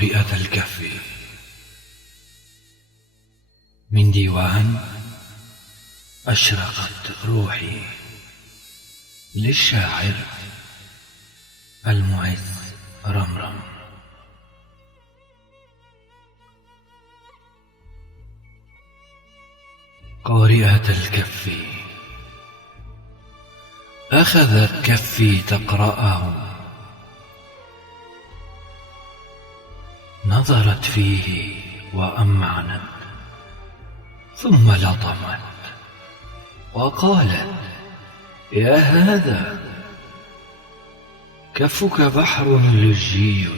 قارئة الكف. من ديوان أشرقت روحي للشاعر المعز رمرم. قارئة الكف. أخذت كفي تقرأه، نظرت فيه وأمعنت، ثم لطمت وقالت: يا هذا كفك بحر لجي،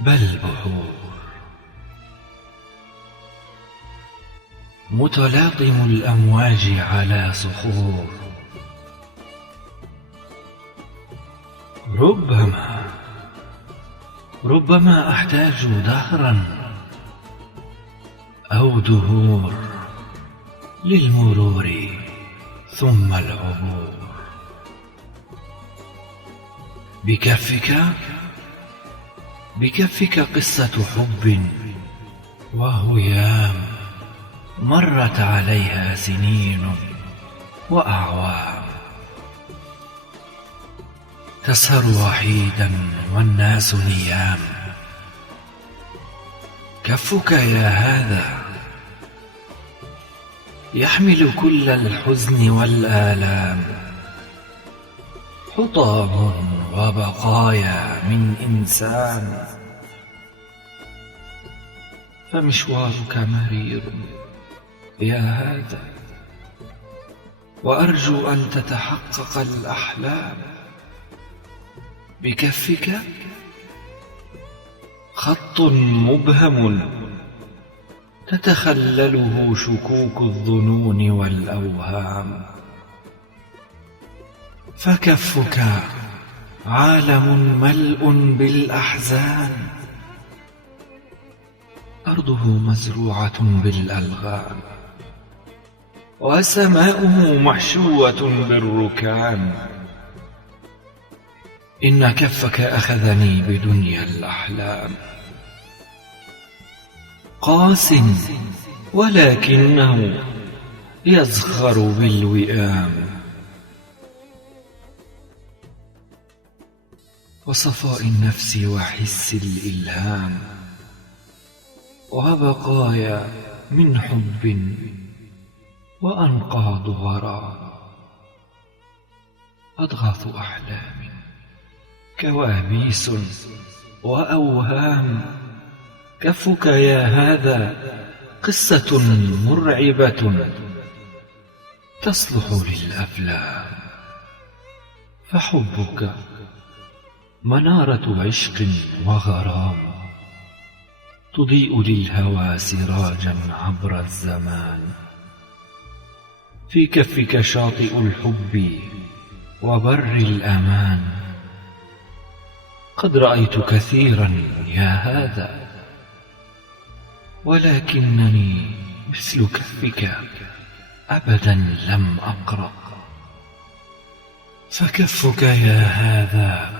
بل بحور، متلاطم الأمواج على صخور. ربما أحتاج دهرا أو دهور للمرور ثم العبور. بكفك قصة حب وهيام، مرت عليها سنين وأعوام. تسهر وحيدا والناس نيام. كفك يا هذا يحمل كل الحزن والآلام، حطام وبقايا من إنسان. فمشوارك مرير يا هذا، وأرجو أن تتحقق الأحلام. بكفك خط مبهم تتخلله شكوك الظنون والأوهام. فكفك عالم ملء بالأحزان، أرضه مزروعة بالألغام، وسماؤه محشوة بالركام. إن كفك أخذني بدنيا الأحلام، قاس ولكنه يزخر بالوئام. وصفاء النفس وحس الإلهام، وبقايا من حب وأنقاض غرام. أضغاث أحلام، كوابيس وأوهام. كفك يا هذا قصة مرعبة تصلح للأفلام. فحبك منارة عشق وغرام، تضيء للهوى سراجا عبر الزمان. في كفك شاطئ الحب وبر الأمان. قد رأيت كثيرا يا هذا، ولكنني مثل كفك أبدا لم أقرأ. فكفك يا هذا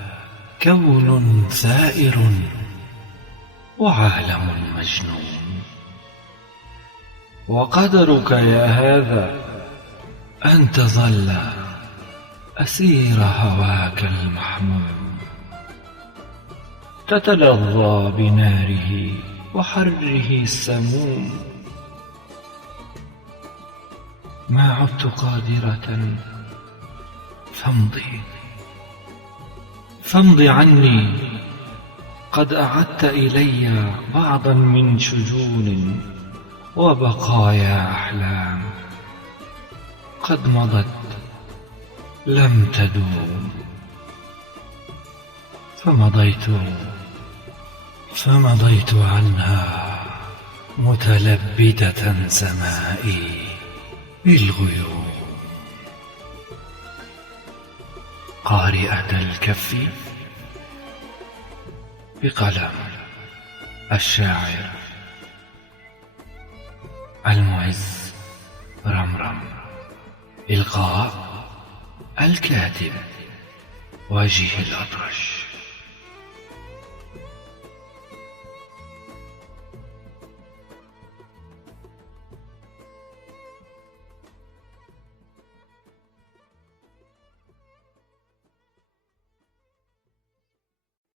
كون ثائر وعالم مجنون، وقدرك يا هذا أن تظل أسير هواك المحموم. تتلظى بناره وحره السموم. ما عدت قادرة، فامضي عني. قد أعدت إلي بعضا من شجون وبقايا أحلام، قد مضت لم تدوم. فمضيت عنها متلبدة سمائي بالغيوم. قارئة الكف. بقلم الشاعر المعز رمرم. إلقاء الكاتب وجيه الأطرش.